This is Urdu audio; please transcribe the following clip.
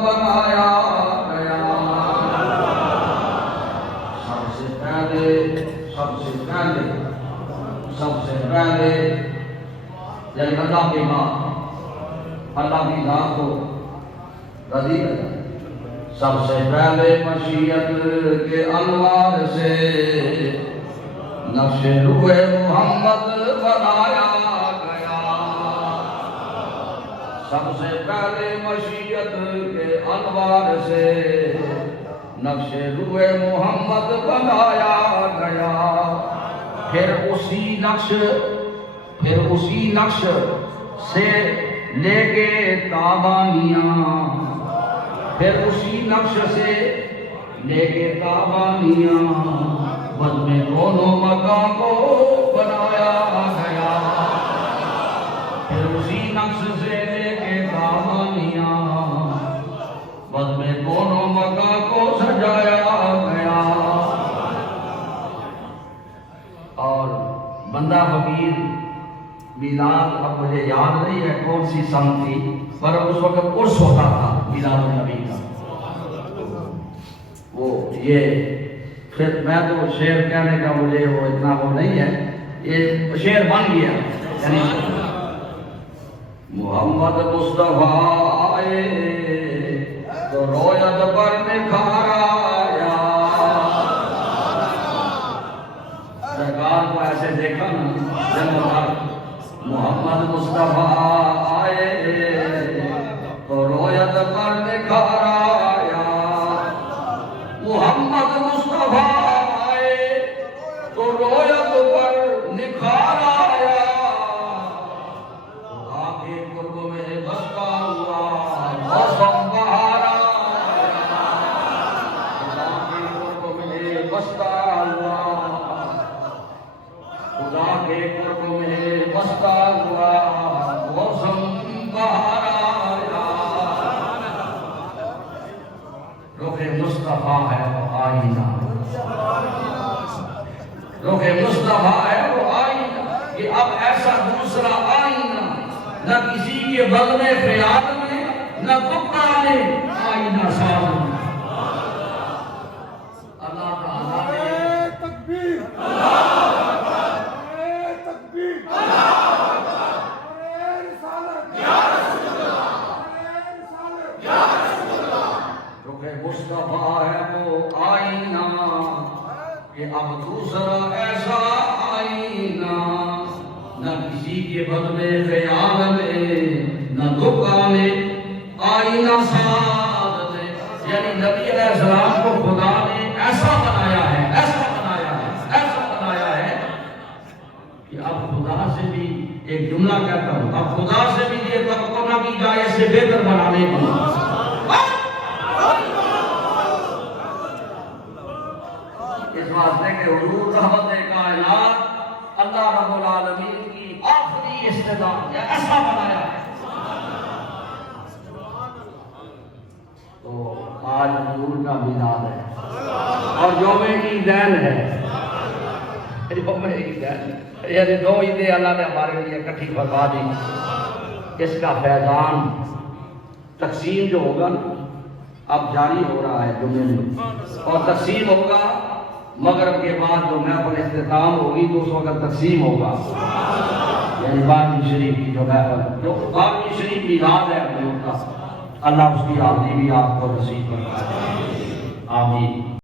بنایا گیا سب سے پہلے یعنی اللہ کی ذات کو رضی سب سے پہلے مشیت کے انوار سے نقش روح محمد بنایا گیا سب سے پہلے مشیت کے انوار سے نقش روح محمد بنایا گیا پھر اسی نقش سے لے کے تابانیاں پھر اسی نقش سے لے کے تابانیاں بزم دونوں مقام کو بنایا گیا پھر اسی نقش سے لے کے تابانیاں بزم دونوں مقام کو سجایا گیا اور بندہ فقیر میلاد اب مجھے یاد نہیں ہے کون سی سن تھی پر اس وقت عرس ہوتا تھا میلاد النبی کا وہ یہ پھر میں تو شعر کہنے کا مجھے وہ اتنا وہ نہیں ہے یہ شعر بن گیا یعنی محمد مصطفیٰ آئے تو رویت پر نکھار آیا سرکار کو ایسے دیکھا نا جب محمد مصطفیٰ آئے تو رویت پر نکھار آیا محمد مصطفیٰ آئے تو رویت پر نکھار آیا خدا کے قرب میں بستا ہوا موسم بہار آیا خدا کے قرب میں بستا ہوا خدا کے قرب میں بستا ہوا موسم بہار آیا رخ مصطفیٰ ہے وہ آئینہ رخ مصطفیٰ ہے وہ آئینہ کہ اب ایسا دوسرا آئینہ نہ کسی کے بزم خیال میں نہ دکان آئینہ ساز میں اللہ تعالیٰ نے تکبیر مصطفیٰ ہے وہ آئینہ کہ اب دوسرا ایسا آئینہ نہ کسی کے بدلے خیال میں نہ دکان میں آئینہ ساز میں یعنی نبی علیہ السلام کو خدا نے ایسا بنایا ہے کہ اب خدا سے بھی ایک جملہ کہتا ہوں اب خدا سے بھی یہ توقع نہ کی جائے اسے بہتر بنانے کی اس واسطے کہ حضور رحمت کائنات اللہ رب العالمین کی آخری استعداد یا ایسا بنایا ہے تو آج حضور کا میلاد ہے اور یوم عیدین ہے یوم عیدین یعنی دو عیدیں اللہ نے ہمارے لیے اکٹھی فرما دی اس کا فیضان تقسیم جو ہوگا اب جاری ہو رہا ہے جمعے میں اور تقسیم ہوگا مغرب کے بعد جو محفل اختتام ہوگی تو اس وقت تقسیم ہوگا یعنی بارہویں شریف کی جو محفل جو بارہویں شریف میلاد ہے اللہ اس کی حاضری بھی آپ کو نصیب فرمائے آمین